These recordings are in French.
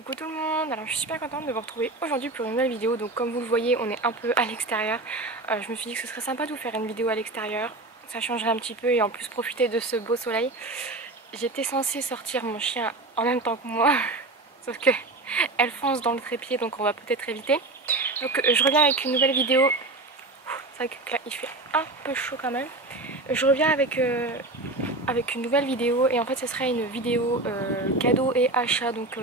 Coucou tout le monde, alors je suis super contente de vous retrouver aujourd'hui pour une nouvelle vidéo. Donc comme vous le voyez, on est un peu à l'extérieur. Je me suis dit que ce serait sympa de vous faire une vidéo à l'extérieur. Ça changerait un petit peu et en plus profiter de ce beau soleil. J'étais censée sortir mon chien en même temps que moi, sauf que elle fonce dans le trépied, donc on va peut-être éviter. Donc je reviens avec une nouvelle vidéo. C'est vrai que là il fait un peu chaud quand même. Je reviens avec une nouvelle vidéo et en fait ce serait une vidéo cadeau et achat. Donc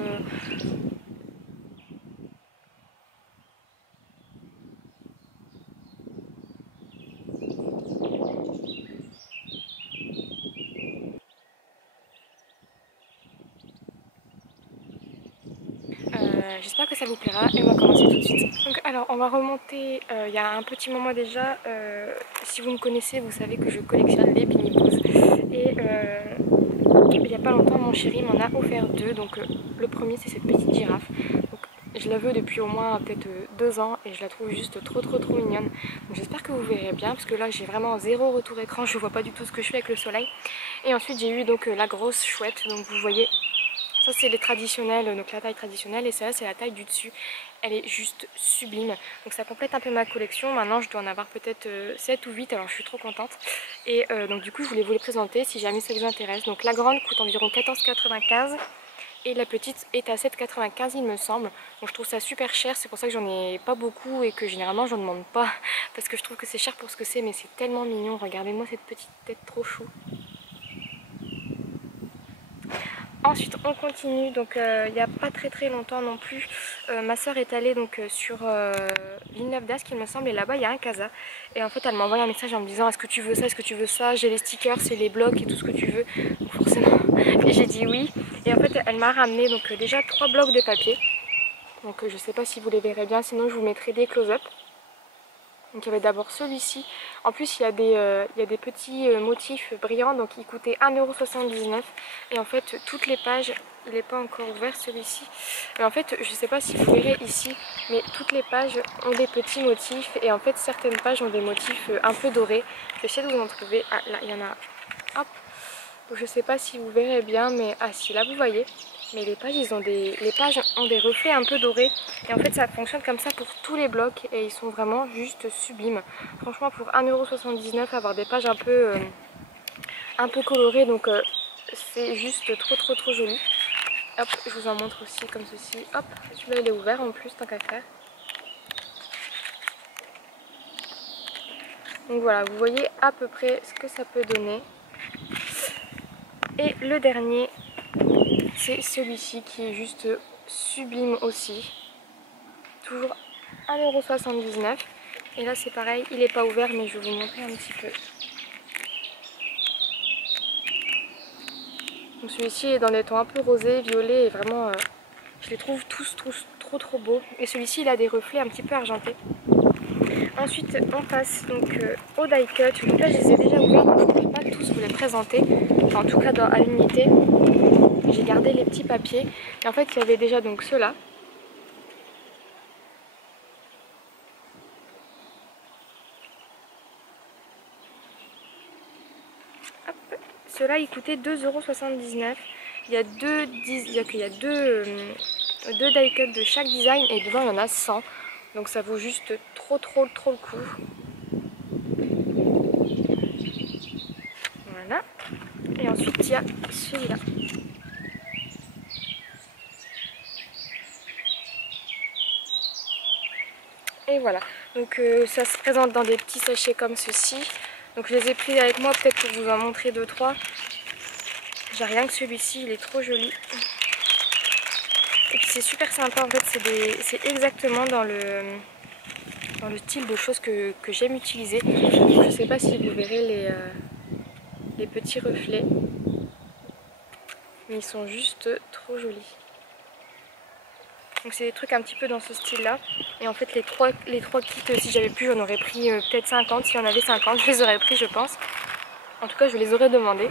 j'espère que ça vous plaira et on va commencer tout de suite. Donc alors on va remonter il y a un petit moment déjà. Si vous me connaissez, vous savez que je collectionne les Beanie Boos. Et il n'y a pas longtemps mon chéri m'en a offert deux. Donc le premier c'est cette petite girafe. Donc, je la veux depuis au moins peut-être 2 ans et je la trouve juste trop mignonne. Donc j'espère que vous verrez bien parce que là j'ai vraiment zéro retour écran, je vois pas du tout ce que je fais avec le soleil. Et ensuite j'ai eu donc la grosse chouette, donc vous voyez. Ça c'est les traditionnels, donc la taille traditionnelle, et celle-là c'est la taille du dessus. Elle est juste sublime. Donc ça complète un peu ma collection. Maintenant je dois en avoir peut-être 7 ou 8, alors je suis trop contente. Et donc du coup je voulais vous les présenter si jamais ça vous intéresse. Donc la grande coûte environ 14,95 et la petite est à 7,95 il me semble. Donc je trouve ça super cher, c'est pour ça que j'en ai pas beaucoup et que généralement j'en demande pas. Parce que je trouve que c'est cher pour ce que c'est, mais c'est tellement mignon. Regardez-moi cette petite tête trop chou. Ensuite on continue, donc il n'y a pas très longtemps non plus, ma soeur est allée donc sur Villeneuve d'Ascq il me semble, et là-bas il y a un casa. Et en fait elle m'a envoyé un message en me disant est-ce que tu veux ça, est-ce que tu veux ça, j'ai les stickers, c'est les blocs et tout ce que tu veux. Donc forcément j'ai dit oui. Et en fait elle m'a ramené donc déjà 3 blocs de papier. Donc je sais pas si vous les verrez bien, sinon je vous mettrai des close-up. Donc il y avait d'abord celui-ci. En plus il y a des petits motifs brillants, donc il coûtait 1,79 €. Et en fait toutes les pages, il n'est pas encore ouvert celui-ci. Mais en fait je sais pas si vous verrez ici, mais toutes les pages ont des petits motifs. Et en fait certaines pages ont des motifs un peu dorés. J'essaie de vous en trouver. Ah là il y en a. Hop. Donc je sais pas si vous verrez bien, mais ah si, là vous voyez. Mais les pages, les pages ont des reflets un peu dorés. Et en fait ça fonctionne comme ça pour tous les blocs. Et ils sont vraiment juste sublimes. Franchement pour 1,79 € avoir des pages un peu colorées. Donc c'est juste trop joli. Hop, je vous en montre aussi comme ceci. Hop, celui-là il est ouvert en plus tant qu'à faire. Donc voilà, vous voyez à peu près ce que ça peut donner. Et le dernier, c'est celui-ci qui est juste sublime aussi. Toujours 1,79 €. Et là c'est pareil, il n'est pas ouvert mais je vais vous montrer un petit peu. Donc celui-ci est dans des tons un peu rosés, violets, et vraiment je les trouve tous trop beaux. Et celui-ci il a des reflets un petit peu argentés. Ensuite on passe donc au die cut. Donc là je les ai déjà ouverts, donc je ne pourrais pas tous vous les présenter. Enfin, en tout cas à l'unité. J'ai gardé les petits papiers. Et en fait il y avait déjà donc ceux-là. Ceux-là ils coûtaient 2,79 €. Il y a deux die cuts de chaque design et dedans il y en a 100. Donc ça vaut juste trop le coup. Voilà. Et ensuite il y a celui-là. Et voilà. Donc ça se présente dans des petits sachets comme ceci. Donc je les ai pris avec moi peut-être pour vous en montrer 2-3. J'ai rien que celui-ci, il est trop joli. Et puis c'est super sympa en fait, c'est exactement dans le style de choses que j'aime utiliser. Je ne sais pas si vous verrez les petits reflets, mais ils sont juste trop jolis. Donc c'est des trucs un petit peu dans ce style là. Et en fait les trois kits, si j'avais pu j'en aurais pris peut-être 50. S'il y en avait 50 je les aurais pris je pense. En tout cas je les aurais demandés.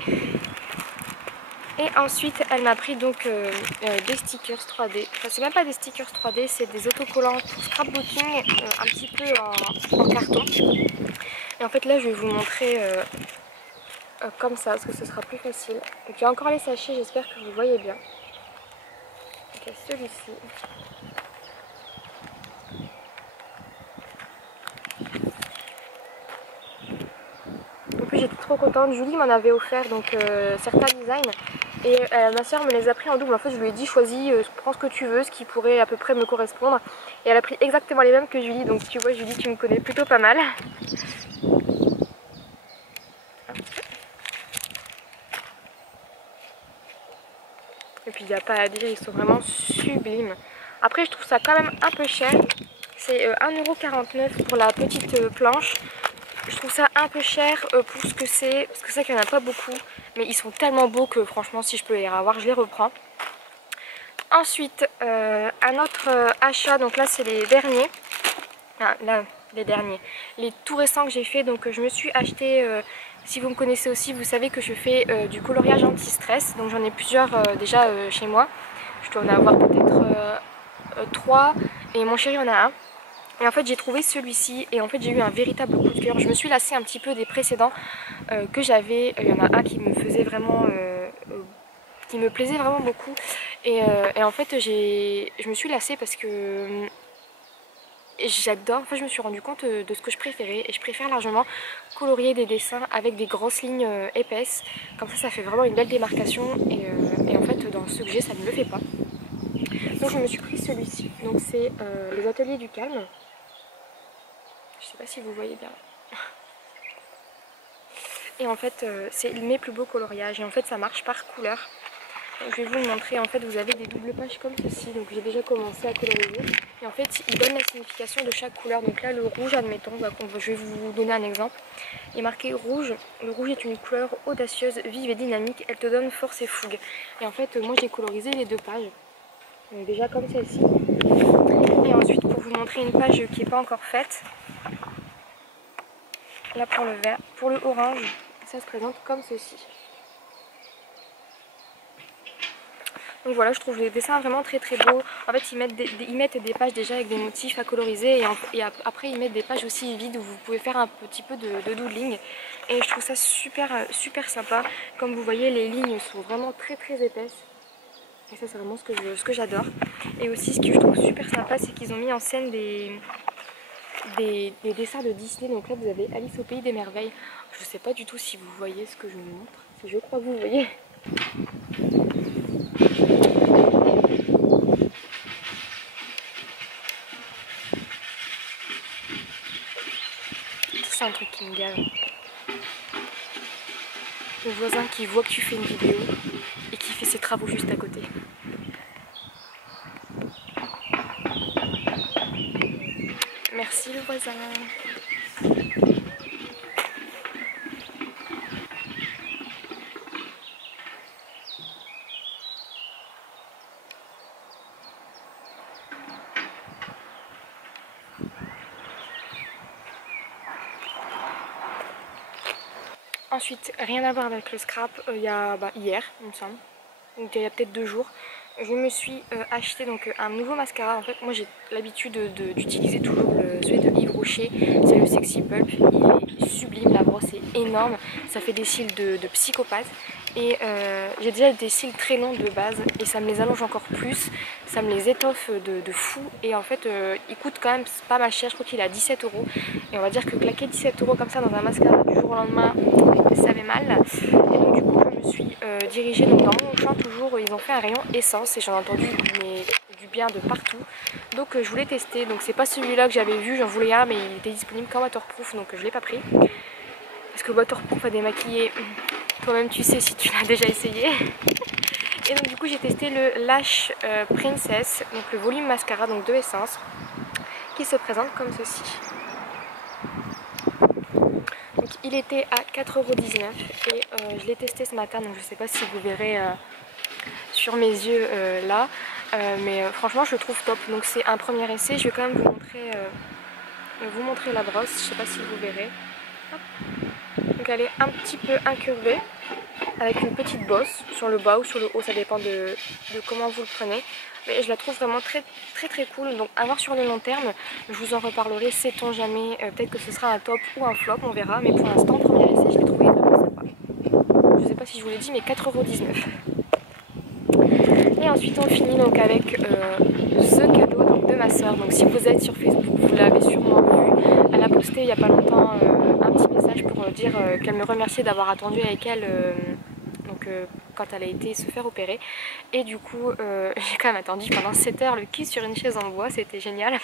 Et ensuite elle m'a pris donc des stickers 3D. Enfin c'est même pas des stickers 3D, c'est des autocollants pour scrapbooking un petit peu en carton. Et en fait là je vais vous montrer comme ça parce que ce sera plus facile. Donc il y a encore les sachets, j'espère que vous voyez bien. il y a celui-ci. En plus j'étais trop contente, Julie m'en avait offert donc certains designs et ma soeur me les a pris en double. En fait je lui ai dit choisis, prends ce que tu veux, ce qui pourrait à peu près me correspondre, et elle a pris exactement les mêmes que Julie, donc tu vois Julie, tu me connais plutôt pas mal. Et puis il n'y a pas à dire, ils sont vraiment sublimes. Après je trouve ça quand même un peu cher, c'est 1,49 € pour la petite planche. Je trouve ça un peu cher pour ce que c'est, parce que c'est qu'il n'y en a pas beaucoup, mais ils sont tellement beaux que franchement si je peux les avoir je les reprends. Ensuite un autre achat, donc là c'est les derniers, là les derniers, les tout récents que j'ai fait. Donc je me suis acheté, si vous me connaissez aussi vous savez que je fais du coloriage anti-stress, donc j'en ai plusieurs déjà chez moi, je dois en avoir peut-être 3 et mon chéri en a un. Et en fait j'ai trouvé celui-ci et en fait j'ai eu un véritable coup de cœur. Je me suis lassée un petit peu des précédents que j'avais. Il y en a un qui me faisait vraiment, qui me plaisait vraiment beaucoup. Et en fait je me suis lassée parce que j'adore, enfin je me suis rendu compte de ce que je préférais. Et je préfère largement colorier des dessins avec des grosses lignes épaisses. Comme ça fait vraiment une belle démarcation. Et en fait dans ce que j'ai ça ne le fait pas. Donc je me suis pris celui-ci. Donc c'est les ateliers du calme. Je sais pas si vous voyez bien. Et en fait c'est mes plus beaux coloriages et en fait ça marche par couleur. Donc, je vais vous le montrer. En fait vous avez des doubles pages comme ceci, donc j'ai déjà commencé à coloriser. Et en fait il donne la signification de chaque couleur. Donc là le rouge admettons, je vais vous donner un exemple. Il est marqué rouge. Le rouge est une couleur audacieuse, vive et dynamique, elle te donne force et fougue. Et en fait moi j'ai colorisé les deux pages. Donc, déjà comme celle-ci. Et ensuite pour vous montrer une page qui n'est pas encore faite. Là pour le vert, pour le orange, ça se présente comme ceci. Donc voilà, je trouve les dessins vraiment très très beaux. En fait ils mettent des pages déjà avec des motifs à coloriser et après ils mettent des pages aussi vides où vous pouvez faire un petit peu de doodling. Et je trouve ça super sympa. Comme vous voyez les lignes sont vraiment très très épaisses. Et ça c'est vraiment ce que j'adore. Et aussi ce que je trouve super sympa c'est qu'ils ont mis en scène des dessins de Disney. Donc là vous avez Alice au pays des merveilles. Je sais pas du tout si vous voyez ce que je vous montre. Je crois que vous voyez. C'est un truc qui me gave. Le voisin qui voit que tu fais une vidéo et qui fait ses travaux juste à côté. Merci le voisin. Ensuite, rien à voir avec le scrap, il y a hier, il me semble, donc il y a peut-être 2 jours, je me suis acheté donc un nouveau mascara. En fait, moi j'ai l'habitude d'utiliser toujours celui de Yves Rocher, c'est le Sexy Pulp. Il est sublime, la brosse est énorme, ça fait des cils de psychopathe. Et j'ai déjà des cils très longs de base et ça me les allonge encore plus, ça me les étoffe de fou. Et en fait il coûte quand même pas mal cher, je crois qu'il est à 17 €. Et on va dire que claquer 17 € comme ça dans un mascara du jour au lendemain, ça avait mal. Et donc du coup je me suis dirigée donc, dans mon Auchan toujours, ils ont fait un rayon essence et j'en ai entendu du bien de partout. Donc je voulais tester, donc c'est pas celui-là que j'avais vu, j'en voulais un mais il était disponible qu'en waterproof donc je l'ai pas pris. Parce que waterproof à démaquiller, toi-même tu sais si tu l'as déjà essayé. Et donc du coup j'ai testé le Lash Princess, donc le volume mascara donc de Essence, qui se présente comme ceci. Donc il était à 4,19 € et je l'ai testé ce matin, donc je sais pas si vous verrez sur mes yeux là, mais franchement je le trouve top. Donc c'est un premier essai, je vais quand même vous montrer la brosse, je sais pas si vous verrez. Hop. Donc elle est un petit peu incurvée avec une petite bosse sur le bas ou sur le haut, ça dépend de comment vous le prenez. Mais je la trouve vraiment très cool, donc à voir sur le long terme. Je vous en reparlerai, sait-on jamais, peut-être que ce sera un top ou un flop, on verra. Mais pour l'instant, premier essai, je l'ai trouvé vraiment sympa. Je sais pas si je vous l'ai dit, mais 4,19 €. Et ensuite on finit donc avec ce cadeau donc, de ma soeur. Donc si vous êtes sur Facebook, vous l'avez sûrement vu. Elle a posté il n'y a pas longtemps un petit message pour dire qu'elle me remerciait d'avoir attendu avec elle quand elle a été se faire opérer. Et du coup j'ai quand même attendu pendant 7 heures le cul sur une chaise en bois, c'était génial.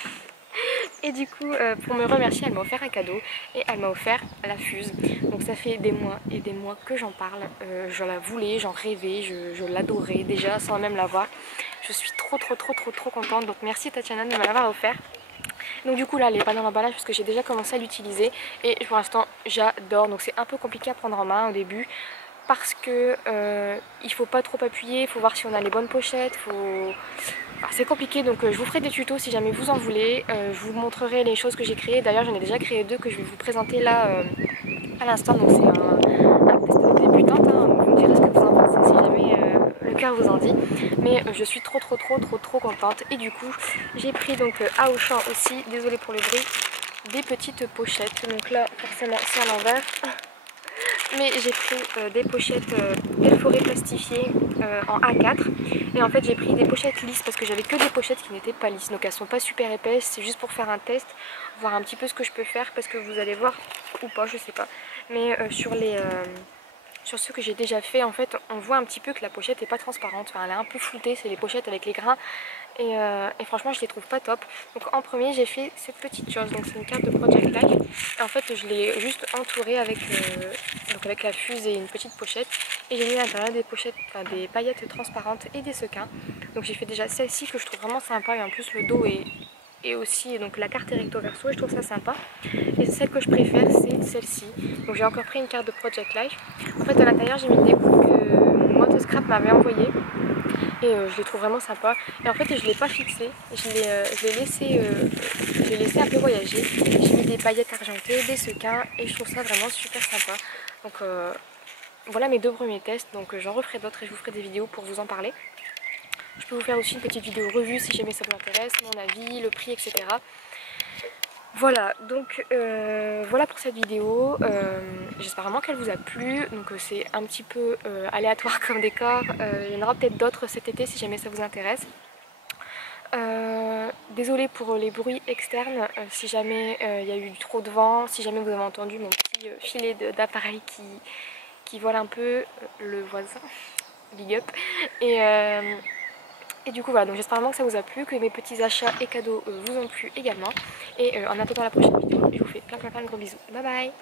Et du coup, pour me remercier, elle m'a offert un cadeau et elle m'a offert la fuse. Donc ça fait des mois et des mois que j'en parle. Je la voulais, j'en rêvais, je l'adorais déjà sans même la voir. Je suis trop contente. Donc merci Tatiana de me l'avoir offert. Donc du coup là elle n'est pas dans l'emballage parce que j'ai déjà commencé à l'utiliser. Et pour l'instant j'adore. Donc c'est un peu compliqué à prendre en main au début. Parce que il faut pas trop appuyer, il faut voir si on a les bonnes pochettes, c'est compliqué, donc je vous ferai des tutos si jamais vous en voulez. Je vous montrerai les choses que j'ai créées. D'ailleurs j'en ai déjà créé 2 que je vais vous présenter là à l'instant. Donc c'est un test de débutante, hein. Vous me direz ce que vous en pensez si jamais le cœur vous en dit. Mais je suis trop contente. Et du coup j'ai pris donc à Auchan aussi, désolée pour le bruit, des petites pochettes. Donc là forcément c'est à l'envers. Mais j'ai pris des pochettes perforées plastifiées en A4 et en fait j'ai pris des pochettes lisses parce que j'avais que des pochettes qui n'étaient pas lisses, donc elles sont pas super épaisses. C'est juste pour faire un test, voir un petit peu ce que je peux faire, parce que vous allez voir, ou pas, je sais pas, mais sur ceux que j'ai déjà fait, en fait on voit un petit peu que la pochette est pas transparente, enfin elle est un peu floutée, c'est les pochettes avec les grains. Et franchement je les trouve pas top. Donc en premier j'ai fait cette petite chose, donc c'est une carte de Project Life. Et en fait je l'ai juste entourée avec la fuse et une petite pochette. Et j'ai mis à l'intérieur des pochettes, enfin des paillettes transparentes et des sequins. Donc j'ai fait déjà celle-ci que je trouve vraiment sympa, et en plus le dos est aussi, donc la carte est recto verso et je trouve ça sympa. Et celle que je préfère c'est celle-ci. Donc j'ai encore pris une carte de Project Life. En fait à l'intérieur j'ai mis des bouts que mon Motoscrap m'avait envoyé. Et je les trouve vraiment sympas. Et en fait je ne l'ai pas fixé, je l'ai laissé un peu voyager. J'ai mis des paillettes argentées, des sequins et je trouve ça vraiment super sympa. Donc voilà mes 2 premiers tests, donc j'en referai d'autres et je vous ferai des vidéos pour vous en parler. Je peux vous faire aussi une petite vidéo revue si jamais ça vous intéresse, mon avis, le prix, etc. Voilà, donc voilà pour cette vidéo. J'espère vraiment qu'elle vous a plu. Donc c'est un petit peu aléatoire comme décor. Il y en aura peut-être d'autres cet été si jamais ça vous intéresse. Désolée pour les bruits externes, si jamais il y a eu trop de vent, si jamais vous avez entendu mon petit filet d'appareil qui vole un peu, le voisin, big up. Et du coup voilà, donc j'espère vraiment que ça vous a plu, que mes petits achats et cadeaux vous ont plu également. Et en attendant la prochaine vidéo, je vous fais plein de gros bisous. Bye bye!